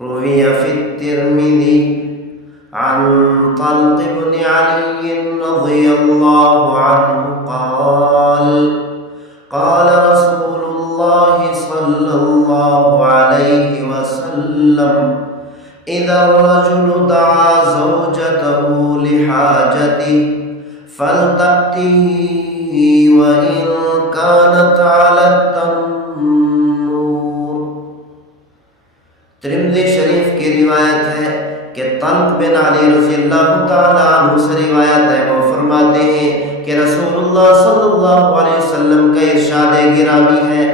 روي في الترمذي عن طلق بن علي رضي الله عنه قال قال رسول الله صلى الله عليه وسلم إذا الرجل دعا زوجته لحاجته فلتأته وإن كانت على التنور۔ ترمذی شریف کی روایت ہے کہ طلق بن علی رضی اللہ تعالیٰ عنہ سے روایت ہے، وہ فرماتے ہیں کہ رسول اللہ صلی اللہ علیہ وسلم کا ارشاد گرامی ہے،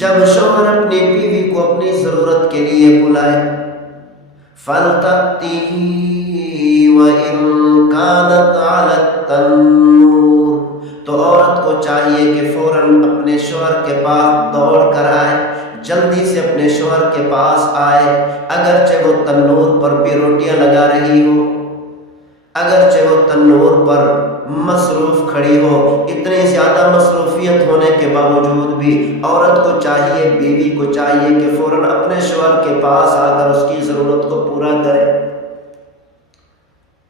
جب شوہر اپنی بیوی کو اپنی ضرورت کے لیے بلائے فَلْتَأْتِهِ وَإِنْ كَانَتْ عَلَى التَّنُّورِ، تو عورت کو چاہیے کہ فوراً اپنے شوہر کے پاس دوڑ کر آئے، جلدی سے اپنے شوہر کے پاس آئے، اگرچہ وہ تنور پر بھی روٹیاں لگا رہی ہو، اگرچہ وہ تنور پر مصروف کھڑی ہو، اتنی زیادہ مصروفیت ہونے کے باوجود بھی عورت کو چاہیے، بیوی کو چاہیے کہ فوراً اپنے شوہر کے پاس آ کر اس کی ضرورت کو پورا کرے۔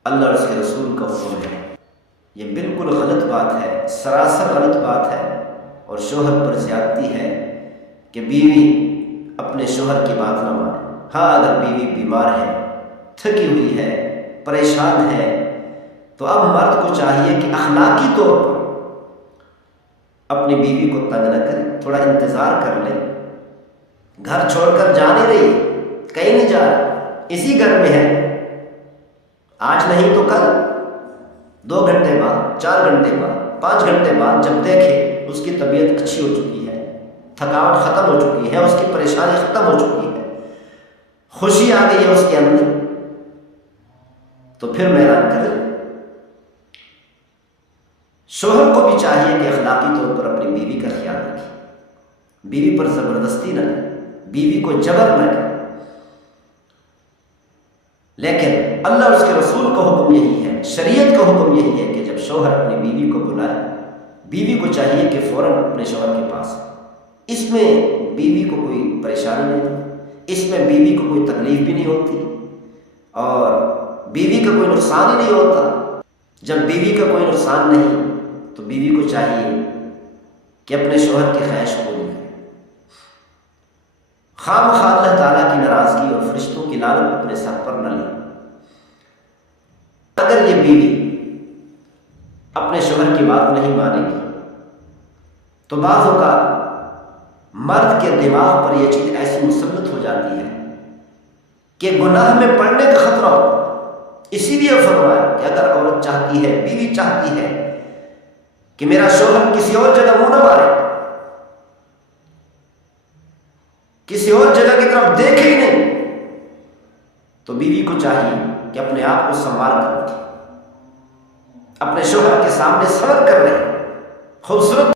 اللہ اور اس کے رسول کا حکم ہے، یہ بالکل غلط بات ہے، سراسر غلط بات ہے، اور شوہر پر زیادتی ہے کہ بیوی اپنے شوہر کی بات نہ مانے۔ ہاں، اگر بیوی بیمار ہے، تھکی ہوئی ہے، پریشان ہے، تو اب مرد کو چاہیے کہ اخلاقی طور پر اپنی بیوی کو تنگ نہ کرے، تھوڑا انتظار کر لے، گھر چھوڑ کر جا نہیں رہی، کہیں نہیں جا رہا، اسی گھر میں ہے، آج نہیں تو کل، 2 گھنٹے بعد، 4 گھنٹے بعد، 5 گھنٹے بعد جب دیکھے اس کی طبیعت اچھی ہو چکی ہے، تھکاوٹ ختم ہو چکی ہے، اس کی پریشانی ختم ہو چکی ہے، خوشی آ گئی ہے اس کے اندر، تو پھر میران کرے۔ شوہر کو بھی چاہیے کہ اخلاقی طور پر اپنی بیوی کا خیال رکھے، بیوی پر زبردستی نہ کرے، بیوی کو جبر نہ کرے، لیکن اللہ اور اس کے رسول کا حکم یہی ہے، شریعت کا حکم یہی ہے کہ جب شوہر اپنی بیوی کو بلائے، بیوی کو چاہیے کہ فوراً اپنے شوہر کے پاس، اس میں بیوی کو کوئی پریشانی نہیں، اس میں بیوی کو کوئی تکلیف بھی نہیں ہوتی، اور بیوی کا کوئی نقصان ہی نہیں ہوتا۔ جب بیوی کا کوئی نقصان نہیں تو بیوی کو چاہیے کہ اپنے شوہر کی خواہش پوری کرے، خواہ مخواہ اللہ تعالیٰ کی ناراضگی اور فرشتوں کی لعنت اپنے سر پر نہ لے۔ اگر یہ بیوی اپنے شوہر کی بات نہیں مانے گی تو بعض اوقات مرد کے دماغ پر یہ چیز ایسی مسلط ہو جاتی ہے کہ گناہ میں پڑنے کا خطرہ ہو۔ اسی لیے فرمایا کہ اگر عورت چاہتی ہے، بیوی چاہتی ہے کہ میرا شوہر کسی اور جگہ منہ نہ مارے، کسی اور جگہ کی طرف دیکھے ہی نہیں، تو بیوی کو چاہیے کہ اپنے آپ کو سنوار کر رکھے، اپنے شوہر کے سامنے صبر کر رہے، خوبصورت